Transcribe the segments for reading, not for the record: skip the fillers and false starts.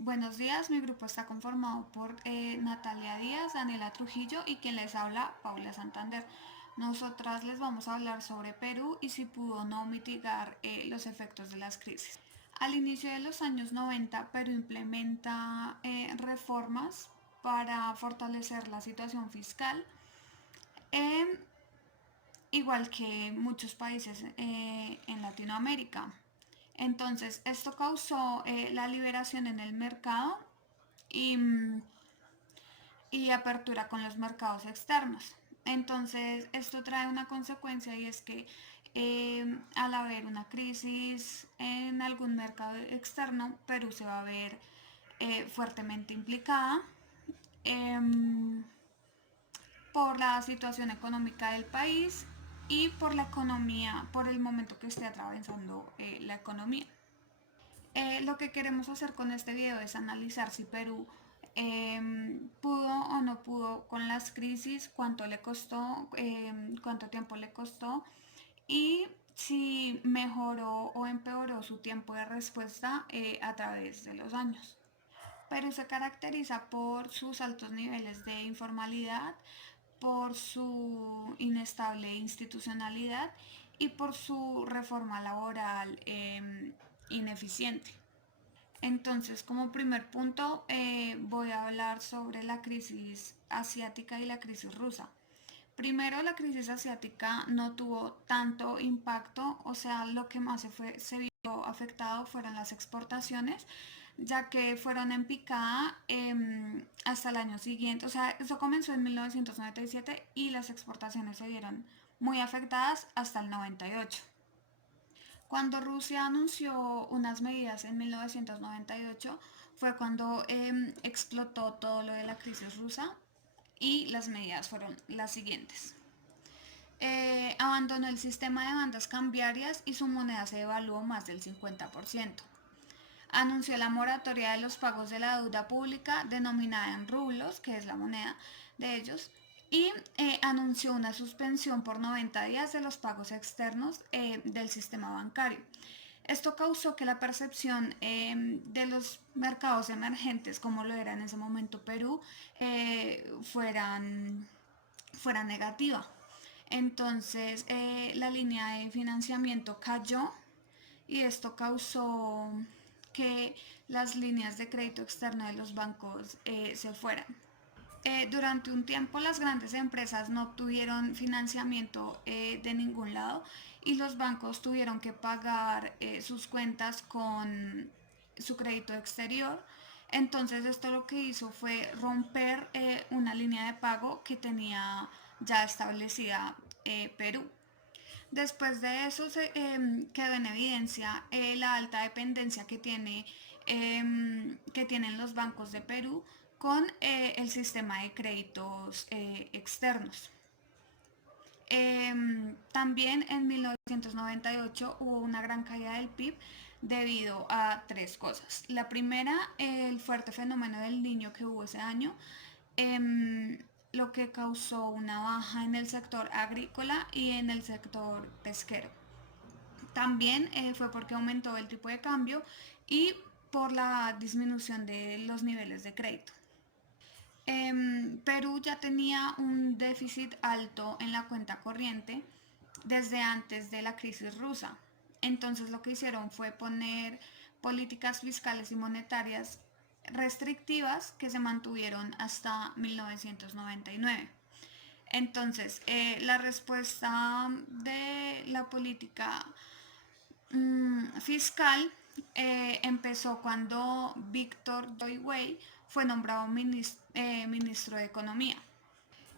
Buenos días, mi grupo está conformado por Natalia Díaz, Daniela Trujillo y quien les habla, Paula Santander. Nosotras les vamos a hablar sobre Perú y si pudo o no mitigar los efectos de las crisis. Al inicio de los años 90, Perú implementa reformas para fortalecer la situación fiscal, eh, igual que muchos países en Latinoamérica. Entonces, esto causó la liberación en el mercado y, y apertura con los mercados externos. Entonces, esto trae una consecuencia y es que al haber una crisis en algún mercado externo, Perú se va a ver fuertemente implicada eh, por la situación económica del país y por la economía, por el momento que esté atravesando la economía. Lo que queremos hacer con este video es analizar si Perú pudo o no pudo con las crisis, cuánto le costó, cuánto tiempo le costó y si mejoró o empeoró su tiempo de respuesta a través de los años. Perú se caracteriza por sus altos niveles de informalidad, por su inestable institucionalidad y por su reforma laboral ineficiente. Entonces, como primer punto, voy a hablar sobre la crisis asiática y la crisis rusa. Primero, la crisis asiática no tuvo tanto impacto, o sea, lo que más se vio afectado fueron las exportaciones, ya que fueron en picada hasta el año siguiente. O sea, eso comenzó en 1997 y las exportaciones se vieron muy afectadas hasta el 98. Cuando Rusia anunció unas medidas en 1998 fue cuando explotó todo lo de la crisis rusa y las medidas fueron las siguientes. Abandonó el sistema de bandas cambiarias y su moneda se devaluó más del 50%. Anunció la moratoria de los pagos de la deuda pública denominada en rublos, que es la moneda de ellos, y anunció una suspensión por 90 días de los pagos externos del sistema bancario. Esto causó que la percepción de los mercados emergentes, como lo era en ese momento Perú, fuera negativa. Entonces la línea de financiamiento cayó y esto causó que las líneas de crédito externo de los bancos se fueran. Durante un tiempo las grandes empresas no obtuvieron financiamiento de ningún lado y los bancos tuvieron que pagar sus cuentas con su crédito exterior. Entonces esto lo que hizo fue romper una línea de pago que tenía ya establecida Perú. Después de eso quedó en evidencia la alta dependencia que tienen los bancos de Perú con el sistema de créditos externos. También en 1998 hubo una gran caída del PIB debido a tres cosas. La primera, el fuerte fenómeno del niño que hubo ese año, lo que causó una baja en el sector agrícola y en el sector pesquero. También fue porque aumentó el tipo de cambio y por la disminución de los niveles de crédito. Perú ya tenía un déficit alto en la cuenta corriente desde antes de la crisis rusa. Entonces lo que hicieron fue poner políticas fiscales y monetarias restrictivas que se mantuvieron hasta 1999. Entonces, la respuesta de la política fiscal empezó cuando Víctor Doyway fue nombrado ministro de Economía.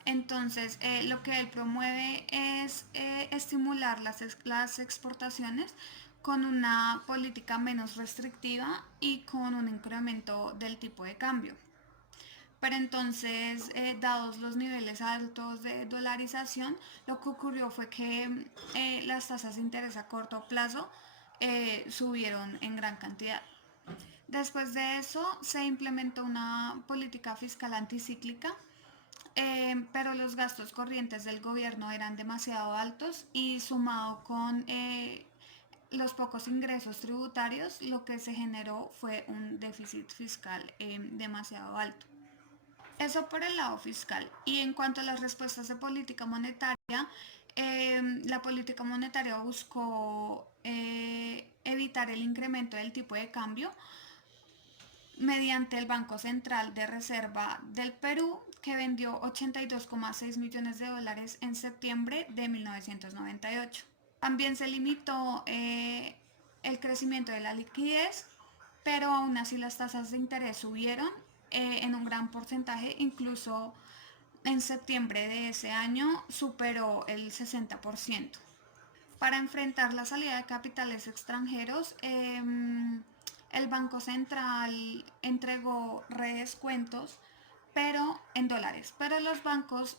Entonces, lo que él promueve es estimular las exportaciones con una política menos restrictiva y con un incremento del tipo de cambio. Pero entonces, dados los niveles altos de dolarización, lo que ocurrió fue que las tasas de interés a corto plazo subieron en gran cantidad. Después de eso, se implementó una política fiscal anticíclica, pero los gastos corrientes del gobierno eran demasiado altos y sumado con los pocos ingresos tributarios, lo que se generó fue un déficit fiscal demasiado alto. Eso por el lado fiscal. Y en cuanto a las respuestas de política monetaria, la política monetaria buscó evitar el incremento del tipo de cambio mediante el Banco Central de Reserva del Perú, que vendió 82,6 millones de dólares en septiembre de 1998. También se limitó el crecimiento de la liquidez, pero aún así las tasas de interés subieron en un gran porcentaje, incluso en septiembre de ese año superó el 60%. Para enfrentar la salida de capitales extranjeros, el Banco Central entregó redescuentos, pero en dólares. Pero los bancos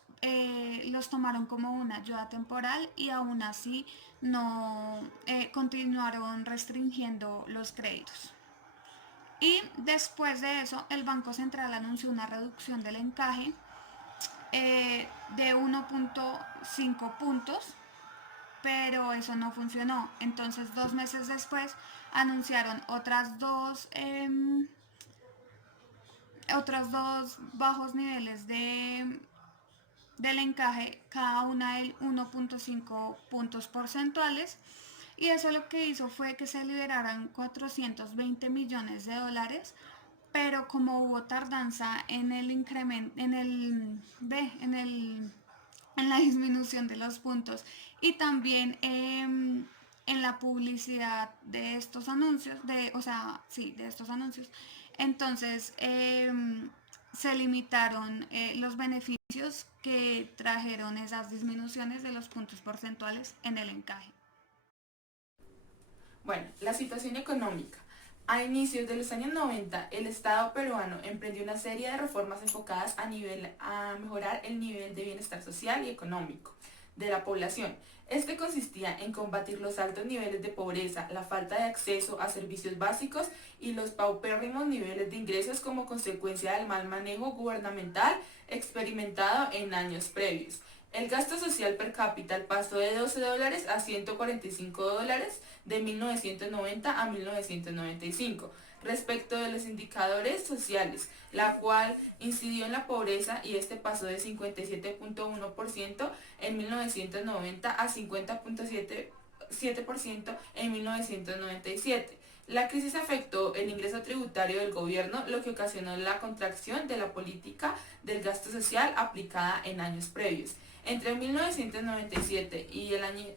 los tomaron como una ayuda temporal y aún así no continuaron restringiendo los créditos. Y después de eso, el Banco Central anunció una reducción del encaje de 1,5 puntos, pero eso no funcionó. Entonces, 2 meses después, anunciaron otros dos bajos niveles del encaje, cada una de 1,5 puntos porcentuales. Y eso lo que hizo fue que se liberaran 420 millones de dólares, pero como hubo tardanza en el incremento, en la disminución de los puntos y también en la publicidad de estos anuncios, de estos anuncios, entonces se limitaron los beneficios que trajeron esas disminuciones de los puntos porcentuales en el encaje. Bueno, la situación económica. A inicios de los años 90, el Estado peruano emprendió una serie de reformas enfocadas a mejorar el nivel de bienestar social y económico de la población. Este consistía en combatir los altos niveles de pobreza, la falta de acceso a servicios básicos y los paupérrimos niveles de ingresos como consecuencia del mal manejo gubernamental experimentado en años previos. El gasto social per cápita pasó de $12 a $145 de 1990 a 1995. Respecto de los indicadores sociales, la cual incidió en la pobreza y este pasó de 57,1% en 1990 a 50,7% en 1997. La crisis afectó el ingreso tributario del gobierno, lo que ocasionó la contracción de la política del gasto social aplicada en años previos. Entre 1997 y el año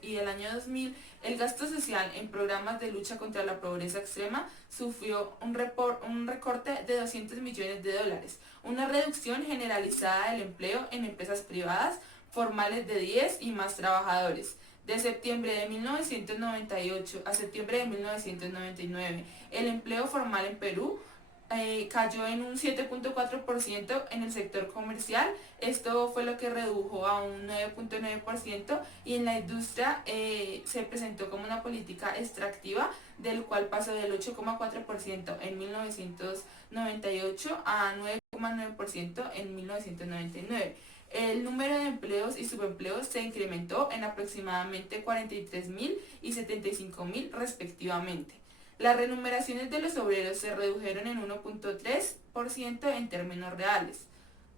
2000, el gasto social en programas de lucha contra la pobreza extrema sufrió un recorte de $200 millones, una reducción generalizada del empleo en empresas privadas formales de 10 y más trabajadores. De septiembre de 1998 a septiembre de 1999, el empleo formal en Perú cayó en un 7,4% en el sector comercial. Esto fue lo que redujo a un 9,9% y en la industria se presentó como una política extractiva, del cual pasó del 8,4% en 1998 a 9,9% en 1999. El número de empleos y subempleos se incrementó en aproximadamente 43.000 y 75.000 respectivamente. Las remuneraciones de los obreros se redujeron en 1,3% en términos reales.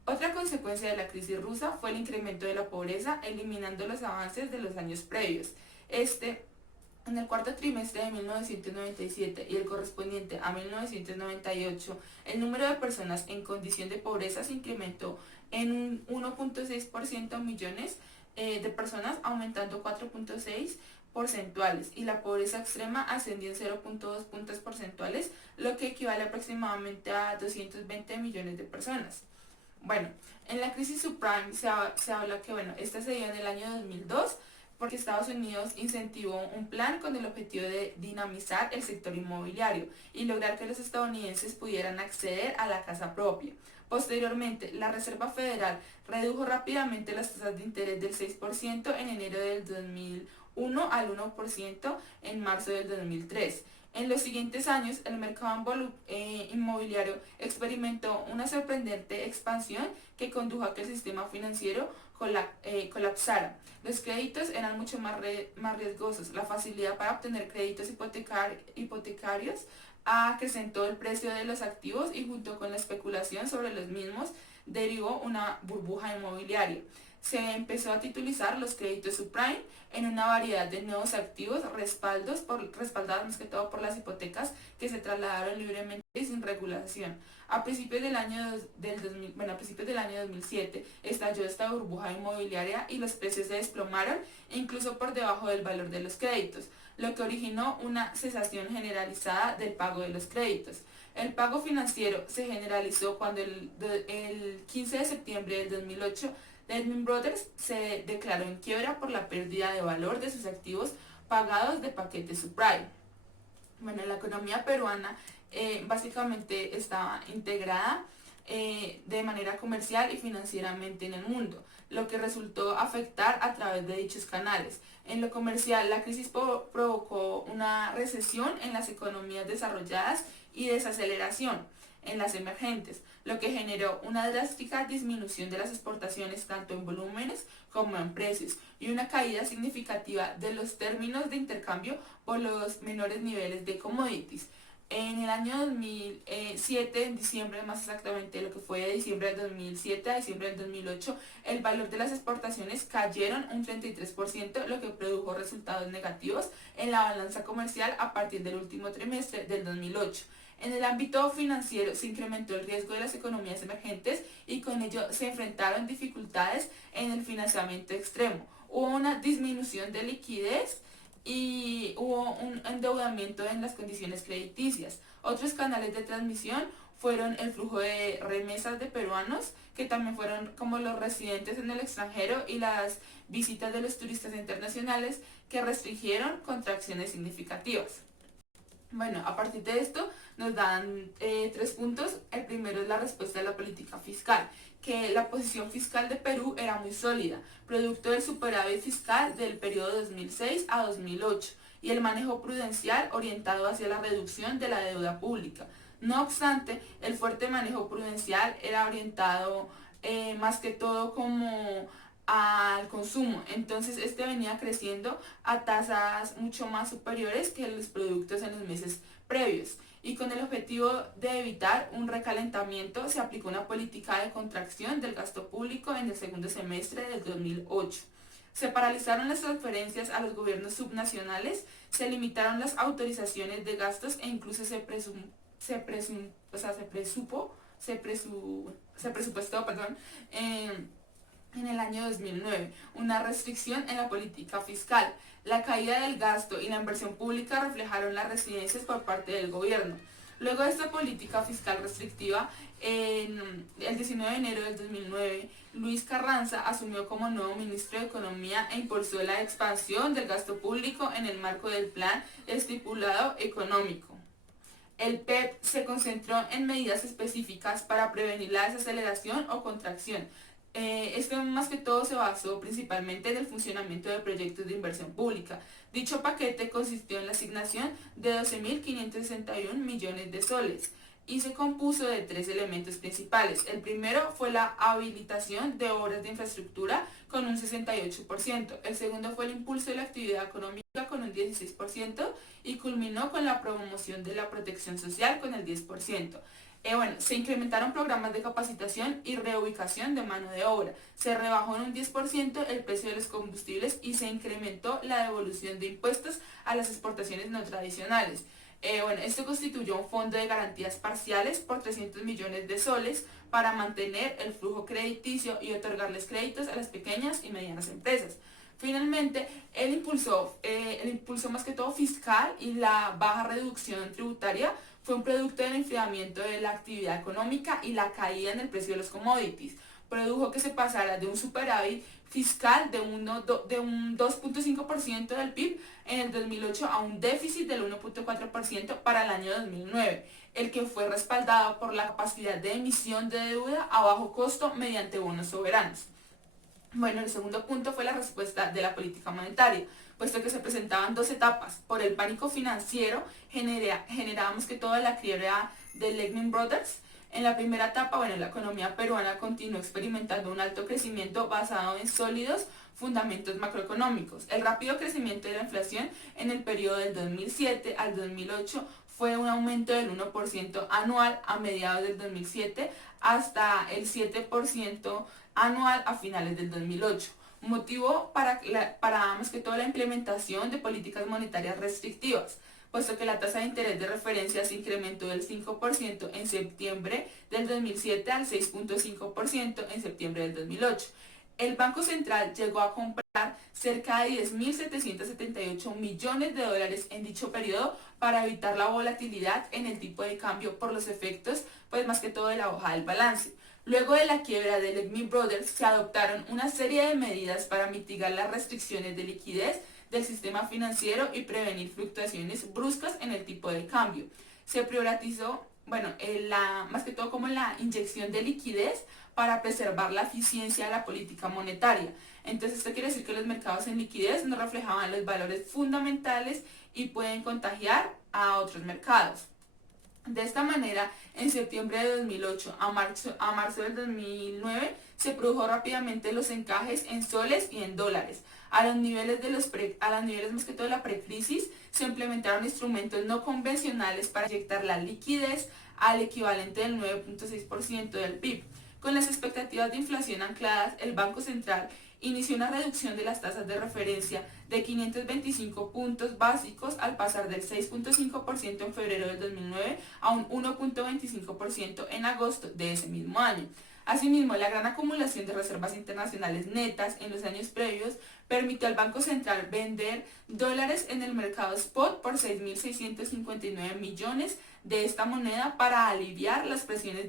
Otra consecuencia de la crisis rusa fue el incremento de la pobreza, eliminando los avances de los años previos. En el cuarto trimestre de 1997 y el correspondiente a 1998, el número de personas en condición de pobreza se incrementó en un 1,6% millones de personas, aumentando 4,6 porcentuales, y la pobreza extrema ascendió en 0,2 puntos porcentuales, lo que equivale aproximadamente a 220 millones de personas. Bueno, en la crisis subprime se habla que esta se dio en el año 2002 porque Estados Unidos incentivó un plan con el objetivo de dinamizar el sector inmobiliario y lograr que los estadounidenses pudieran acceder a la casa propia. Posteriormente, la Reserva Federal redujo rápidamente las tasas de interés del 6% en enero del 2001 al 1% en marzo del 2003. En los siguientes años, el mercado inmobiliario experimentó una sorprendente expansión que condujo a que el sistema financiero colapsara. Los créditos eran mucho más riesgosos. La facilidad para obtener créditos hipotecarios acrecentó el precio de los activos y junto con la especulación sobre los mismos derivó una burbuja inmobiliaria. Se empezó a titulizar los créditos subprime en una variedad de nuevos activos respaldados más que todo por las hipotecas que se trasladaron libremente y sin regulación. A principios del año 2007 estalló esta burbuja inmobiliaria y los precios se desplomaron incluso por debajo del valor de los créditos, lo que originó una cesación generalizada del pago de los créditos. El pago financiero se generalizó cuando el 15 de septiembre del 2008 Lehman Brothers se declaró en quiebra por la pérdida de valor de sus activos pagados de paquetes subprime. Bueno, la economía peruana básicamente estaba integrada de manera comercial y financieramente en el mundo, lo que resultó afectar a través de dichos canales. En lo comercial, la crisis provocó una recesión en las economías desarrolladas y desaceleración en las emergentes, lo que generó una drástica disminución de las exportaciones tanto en volúmenes como en precios y una caída significativa de los términos de intercambio por los menores niveles de commodities. En el año 2007, en diciembre más exactamente, lo que fue de diciembre del 2007 a diciembre del 2008, el valor de las exportaciones cayeron un 33%, lo que produjo resultados negativos en la balanza comercial a partir del último trimestre del 2008. En el ámbito financiero se incrementó el riesgo de las economías emergentes y con ello se enfrentaron dificultades en el financiamiento extremo. Hubo una disminución de liquidez y hubo un endeudamiento en las condiciones crediticias. Otros canales de transmisión fueron el flujo de remesas de peruanos, que también fueron como los residentes en el extranjero y las visitas de los turistas internacionales que restringieron contracciones significativas. Bueno, a partir de esto nos dan 3 puntos. El primero es la respuesta de la política fiscal, que la posición fiscal de Perú era muy sólida, producto del superávit fiscal del periodo 2006 a 2008 y el manejo prudencial orientado hacia la reducción de la deuda pública. No obstante, el fuerte manejo prudencial era orientado más que todo como al consumo, entonces este venía creciendo a tasas mucho más superiores que los productos en los meses previos y con el objetivo de evitar un recalentamiento se aplicó una política de contracción del gasto público en el segundo semestre del 2008. Se paralizaron las transferencias a los gobiernos subnacionales, se limitaron las autorizaciones de gastos e incluso se presupuestó, en el año 2009, una restricción en la política fiscal. La caída del gasto y la inversión pública reflejaron las resistencias por parte del gobierno. Luego de esta política fiscal restrictiva, el 19 de enero del 2009, Luis Carranza asumió como nuevo ministro de Economía e impulsó la expansión del gasto público en el marco del plan estipulado económico. El PEP se concentró en medidas específicas para prevenir la desaceleración o contracción. Esto más que todo se basó principalmente en el funcionamiento de proyectos de inversión pública. Dicho paquete consistió en la asignación de 12.561 millones de soles y se compuso de 3 elementos principales. El primero fue la habilitación de obras de infraestructura con un 68%. El segundo fue el impulso de la actividad económica con un 16% y culminó con la promoción de la protección social con el 10%. Se incrementaron programas de capacitación y reubicación de mano de obra. Se rebajó en un 10% el precio de los combustibles y se incrementó la devolución de impuestos a las exportaciones no tradicionales. Esto constituyó un fondo de garantías parciales por 300 millones de soles para mantener el flujo crediticio y otorgarles créditos a las pequeñas y medianas empresas. Finalmente, el impulso más que todo fiscal y la baja reducción tributaria fue un producto del enfriamiento de la actividad económica y la caída en el precio de los commodities. Produjo que se pasara de un superávit fiscal de un 2.5% del PIB en el 2008 a un déficit del 1.4% para el año 2009, el que fue respaldado por la capacidad de emisión de deuda a bajo costo mediante bonos soberanos. Bueno, el segundo punto fue la respuesta de la política monetaria, puesto que se presentaban dos etapas. Por el pánico financiero generábamos que toda la quiebra de Lehman Brothers. En la primera etapa, bueno, la economía peruana continuó experimentando un alto crecimiento basado en sólidos fundamentos macroeconómicos. El rápido crecimiento de la inflación en el periodo del 2007 al 2008 fue un aumento del 1% anual a mediados del 2007 hasta el 7% anual a finales del 2008. Motivo para más que todo la implementación de políticas monetarias restrictivas, puesto que la tasa de interés de referencia se incrementó del 5% en septiembre del 2007 al 6.5% en septiembre del 2008. El Banco Central llegó a comprar cerca de 10.778 millones de dólares en dicho periodo para evitar la volatilidad en el tipo de cambio por los efectos, pues más que todo de la hoja del balance. Luego de la quiebra de Lehman Brothers se adoptaron una serie de medidas para mitigar las restricciones de liquidez del sistema financiero y prevenir fluctuaciones bruscas en el tipo de cambio. Se priorizó, bueno, más que todo como la inyección de liquidez para preservar la eficiencia de la política monetaria. Entonces esto quiere decir que los mercados en liquidez no reflejaban los valores fundamentales y pueden contagiar a otros mercados. De esta manera, en septiembre de 2008 a marzo del 2009 se produjo rápidamente los encajes en soles y en dólares. A los niveles más que todo de la precrisis se implementaron instrumentos no convencionales para inyectar la liquidez al equivalente del 9.6% del PIB. Con las expectativas de inflación ancladas, el Banco Central inició una reducción de las tasas de referencia de 525 puntos básicos al pasar del 6.5% en febrero del 2009 a un 1.25% en agosto de ese mismo año. Asimismo, la gran acumulación de reservas internacionales netas en los años previos permitió al Banco Central vender dólares en el mercado spot por 6.659 millones de esta moneda para aliviar las presiones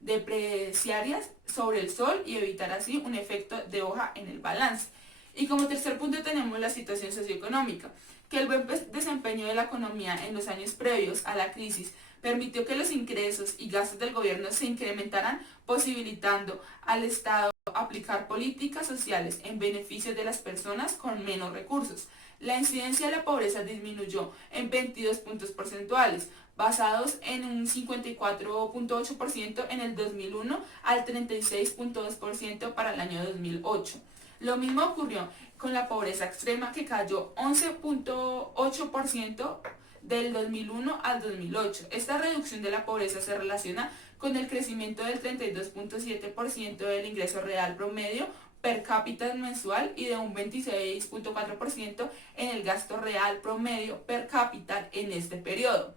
depreciarias sobre el sol y evitar así un efecto de hoja en el balance. Y como tercer punto tenemos la situación socioeconómica, que el buen desempeño de la economía en los años previos a la crisis permitió que los ingresos y gastos del gobierno se incrementaran, posibilitando al Estado aplicar políticas sociales en beneficio de las personas con menos recursos. La incidencia de la pobreza disminuyó en 22 puntos porcentuales, basados en un 54.8% en el 2001 al 36.2% para el año 2008. Lo mismo ocurrió con la pobreza extrema, que cayó 11.8% del 2001 al 2008. Esta reducción de la pobreza se relaciona con el crecimiento del 32.7% del ingreso real promedio per cápita mensual y de un 26.4% en el gasto real promedio per cápita en este periodo.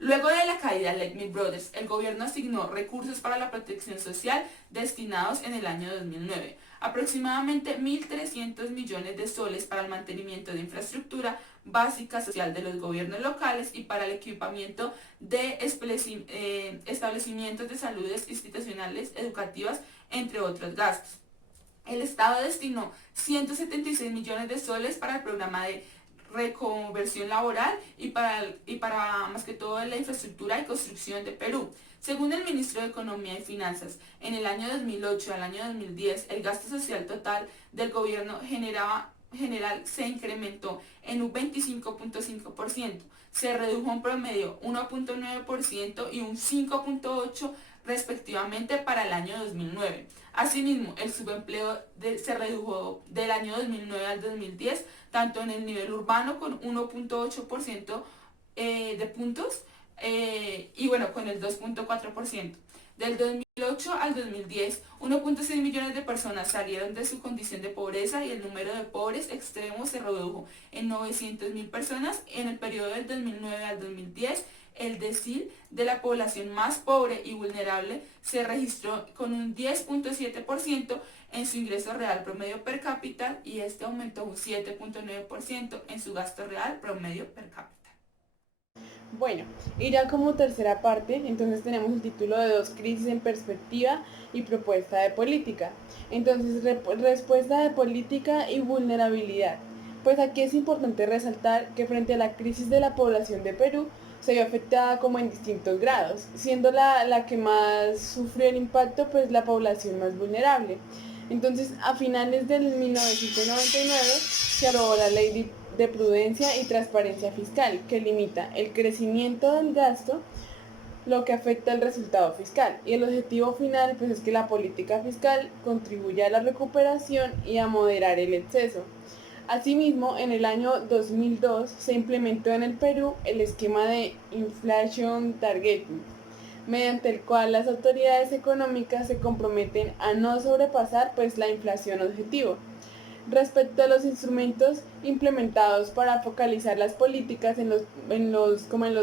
Luego de la caída de Lehman Brothers, el gobierno asignó recursos para la protección social destinados en el año 2009, aproximadamente 1.300 millones de soles para el mantenimiento de infraestructura básica social de los gobiernos locales y para el equipamiento de establecimientos de salud institucionales, educativas, entre otros gastos. El Estado destinó 176 millones de soles para el programa de reconversión laboral y para más que todo la infraestructura y construcción de Perú. Según el ministro de Economía y Finanzas, en el año 2008 al año 2010 el gasto social total del gobierno general se incrementó en un 25.5%, se redujo en promedio 1.9% y un 5.8% respectivamente para el año 2009. Asimismo, el subempleo se redujo del año 2009 al 2010, tanto en el nivel urbano con 1.8% de puntos y bueno, con el 2.4%. Del 2008 al 2010, 1.6 millones de personas salieron de su condición de pobreza y el número de pobres extremos se redujo en 900.000 personas. En el periodo del 2009 al 2010, el decil de la población más pobre y vulnerable se registró con un 10.7% en su ingreso real promedio per cápita y este aumentó un 7.9% en su gasto real promedio per cápita. Bueno, y ya como tercera parte, entonces tenemos el título de dos crisis en perspectiva y propuesta de política. Entonces, respuesta de política y vulnerabilidad. Pues aquí es importante resaltar que frente a la crisis de la población de Perú, se vio afectada como en distintos grados, siendo la que más sufrió el impacto pues la población más vulnerable. Entonces, a finales del 1999 se aprobó la Ley de Prudencia y Transparencia Fiscal, que limita el crecimiento del gasto, lo que afecta al resultado fiscal. Y el objetivo final pues, es que la política fiscal contribuya a la recuperación y a moderar el exceso. Asimismo, en el año 2002 se implementó en el Perú el esquema de Inflation Targeting, mediante el cual las autoridades económicas se comprometen a no sobrepasar pues, la inflación objetivo. Respecto a los instrumentos implementados para focalizar las políticas en los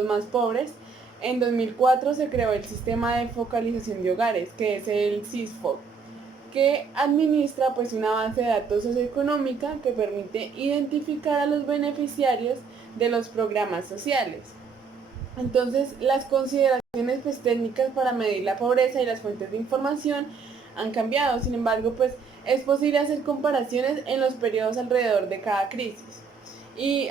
más pobres, en 2004 se creó el Sistema de Focalización de Hogares, que es el SISFOC, que administra pues una base de datos socioeconómica que permite identificar a los beneficiarios de los programas sociales. Entonces, las consideraciones pues, técnicas para medir la pobreza y las fuentes de información han cambiado. Sin embargo, pues es posible hacer comparaciones en los periodos alrededor de cada crisis. Y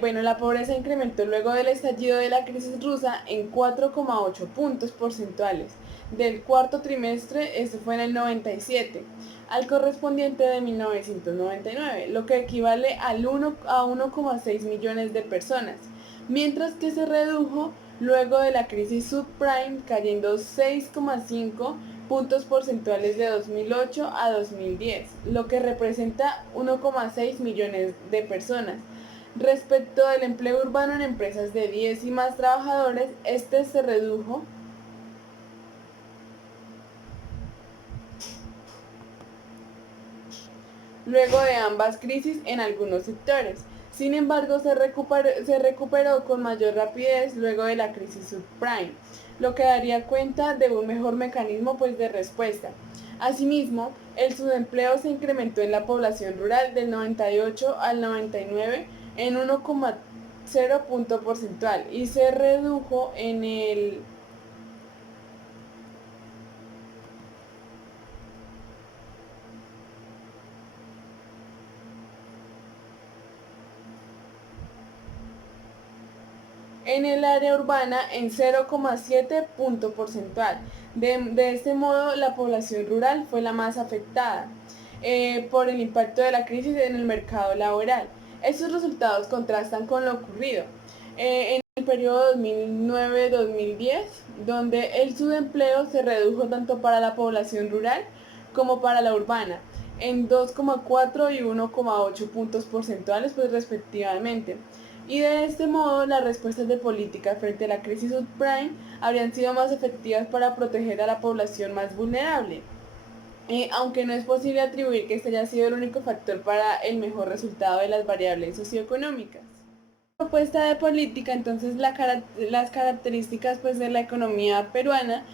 bueno, la pobreza incrementó luego del estallido de la crisis rusa en 4,8 puntos porcentuales del cuarto trimestre, esto fue en el 97, al correspondiente de 1999, lo que equivale a 1,6 millones de personas, mientras que se redujo luego de la crisis subprime, cayendo 6,5 puntos porcentuales de 2008 a 2010, lo que representa 1,6 millones de personas. Respecto del empleo urbano en empresas de 10 y más trabajadores, este se redujo luego de ambas crisis en algunos sectores. Sin embargo, se recuperó con mayor rapidez luego de la crisis subprime, lo que daría cuenta de un mejor mecanismo pues, de respuesta. Asimismo, el subempleo se incrementó en la población rural del 98 al 99 en 1,0 punto porcentual y se redujo en el área urbana en 0,7 punto porcentual. De este modo, la población rural fue la más afectada por el impacto de la crisis en el mercado laboral. Estos resultados contrastan con lo ocurrido en el periodo 2009-2010, donde el subempleo se redujo tanto para la población rural como para la urbana, en 2,4 y 1,8 puntos porcentuales pues, respectivamente. Y de este modo, las respuestas de política frente a la crisis subprime habrían sido más efectivas para proteger a la población más vulnerable, aunque no es posible atribuir que este haya sido el único factor para el mejor resultado de las variables socioeconómicas. Propuesta de política, entonces las características pues, de la economía peruana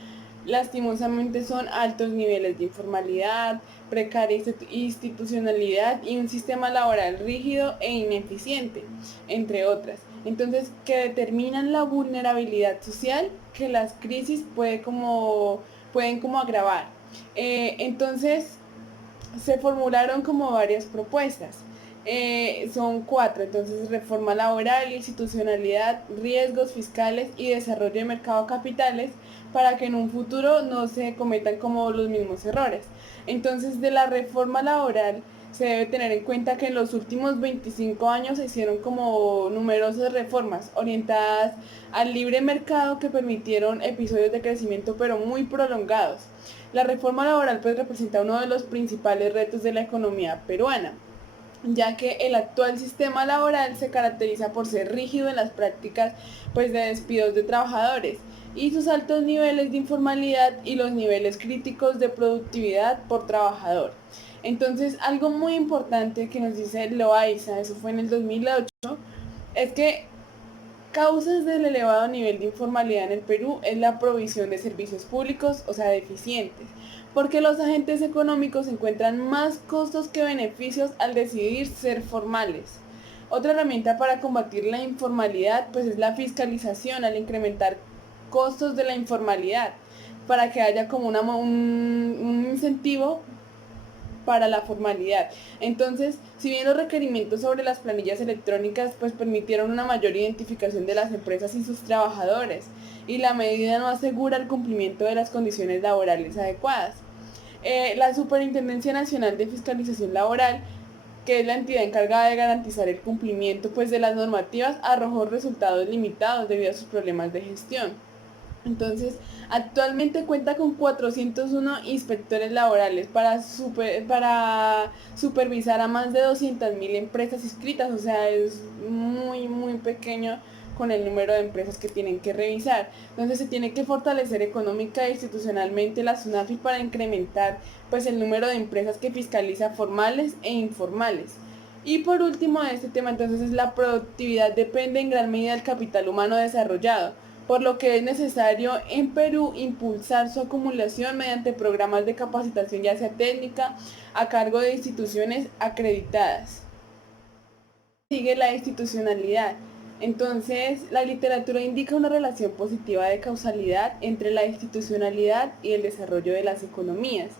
lastimosamente son altos niveles de informalidad, precaria institucionalidad y un sistema laboral rígido e ineficiente, entre otras. Entonces, que determinan la vulnerabilidad social que las crisis pueden como agravar. Entonces, se formularon como varias propuestas. Son 4, entonces reforma laboral, institucionalidad, riesgos fiscales y desarrollo de mercado de capitales para que en un futuro no se cometan como los mismos errores. Entonces de la reforma laboral se debe tener en cuenta que en los últimos 25 años se hicieron como numerosas reformas orientadas al libre mercado que permitieron episodios de crecimiento pero muy prolongados. La reforma laboral pues representa uno de los principales retos de la economía peruana, ya que el actual sistema laboral se caracteriza por ser rígido en las prácticas pues, de despidos de trabajadores y sus altos niveles de informalidad y los niveles críticos de productividad por trabajador. Entonces, algo muy importante que nos dice Loaiza, eso fue en el 2008, es que causas del elevado nivel de informalidad en el Perú es la provisión de servicios públicos, o sea, deficientes, porque los agentes económicos encuentran más costos que beneficios al decidir ser formales. Otra herramienta para combatir la informalidad pues es la fiscalización al incrementar costos de la informalidad para que haya como un incentivo para la formalidad. Entonces, si bien los requerimientos sobre las planillas electrónicas pues permitieron una mayor identificación de las empresas y sus trabajadores, y la medida no asegura el cumplimiento de las condiciones laborales adecuadas. La Superintendencia Nacional de Fiscalización Laboral, que es la entidad encargada de garantizar el cumplimiento pues, de las normativas, arrojó resultados limitados debido a sus problemas de gestión. Entonces, actualmente cuenta con 401 inspectores laborales para supervisar a más de 200.000 empresas inscritas, o sea, es muy pequeño con el número de empresas que tienen que revisar. Entonces se tiene que fortalecer económica e institucionalmente la SUNAFI para incrementar pues el número de empresas que fiscaliza formales e informales. Y por último de este tema entonces la productividad depende en gran medida del capital humano desarrollado, por lo que es necesario en Perú impulsar su acumulación mediante programas de capacitación ya sea técnica a cargo de instituciones acreditadas. Sigue la institucionalidad. Entonces, la literatura indica una relación positiva de causalidad entre la institucionalidad y el desarrollo de las economías.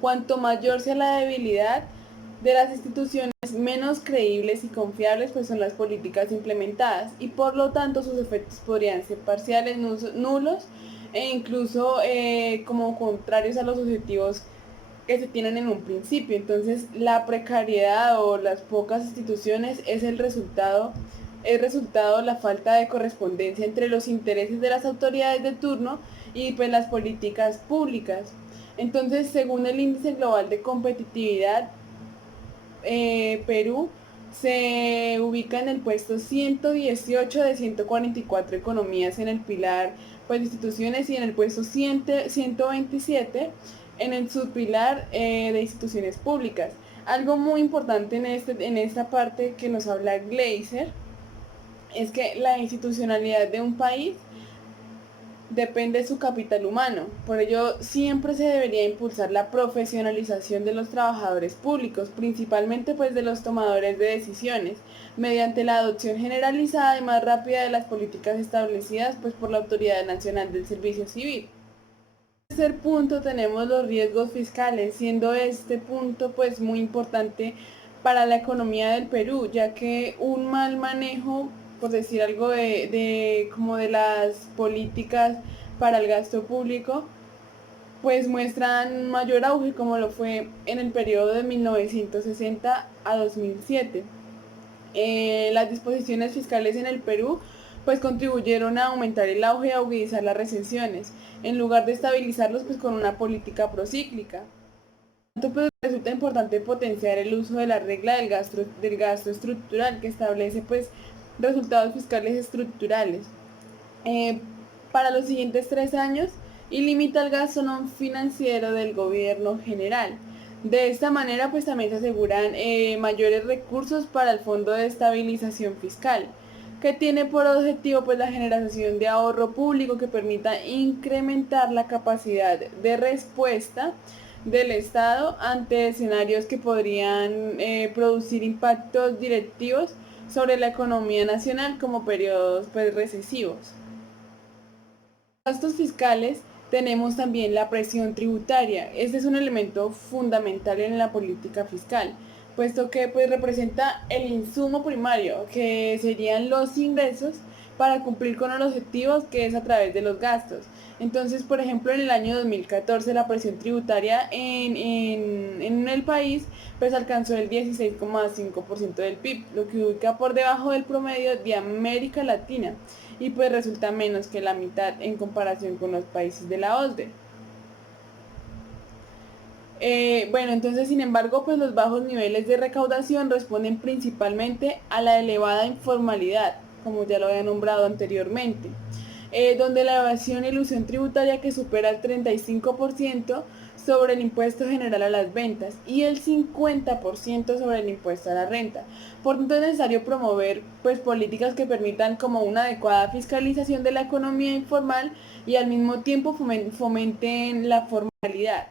Cuanto mayor sea la debilidad de las instituciones, menos creíbles y confiables pues son las políticas implementadas y por lo tanto sus efectos podrían ser parciales, nulos e incluso como contrarios a los objetivos que se tienen en un principio. Entonces la precariedad o las pocas instituciones es resultado de la falta de correspondencia entre los intereses de las autoridades de turno y pues las políticas públicas. Entonces, según el índice global de competitividad, Perú se ubica en el puesto 118 de 144 economías en el pilar pues, de instituciones y en el puesto 127 en el subpilar de instituciones públicas. Algo muy importante en esta parte que nos habla Gleiser es que la institucionalidad de un país depende de su capital humano. Por ello, siempre se debería impulsar la profesionalización de los trabajadores públicos, principalmente pues de los tomadores de decisiones, mediante la adopción generalizada y más rápida de las políticas establecidas pues por la Autoridad Nacional del Servicio Civil. En tercer punto tenemos los riesgos fiscales, siendo este punto pues muy importante para la economía del Perú, ya que un mal manejo, por decir algo como de las políticas para el gasto público, pues muestran mayor auge como lo fue en el periodo de 1960 a 2007. Las disposiciones fiscales en el Perú pues contribuyeron a aumentar el auge y a agudizar las recesiones, en lugar de estabilizarlos pues con una política procíclica. Pues, resulta importante potenciar el uso de la regla del gasto estructural que establece pues resultados fiscales estructurales para los siguientes 3 años y limita el gasto no financiero del gobierno general. De esta manera pues también se aseguran mayores recursos para el Fondo de Estabilización Fiscal, que tiene por objetivo pues la generación de ahorro público que permita incrementar la capacidad de respuesta del Estado ante escenarios que podrían producir impactos directivos sobre la economía nacional como periodos pues, recesivos. Gastos fiscales tenemos también la presión tributaria. Este es un elemento fundamental en la política fiscal, puesto que pues, representa el insumo primario, que serían los ingresos para cumplir con los objetivos que es a través de los gastos. Entonces, por ejemplo, en el año 2014 la presión tributaria en el país pues alcanzó el 16,5% del PIB, lo que ubica por debajo del promedio de América Latina y pues resulta menos que la mitad en comparación con los países de la OCDE. Bueno, entonces, sin embargo, pues los bajos niveles de recaudación responden principalmente a la elevada informalidad, como ya lo había nombrado anteriormente, donde la evasión y elusión tributaria que supera el 35% sobre el impuesto general a las ventas y el 50% sobre el impuesto a la renta. Por tanto, es necesario promover pues, políticas que permitan como una adecuada fiscalización de la economía informal y al mismo tiempo fomenten la formalidad.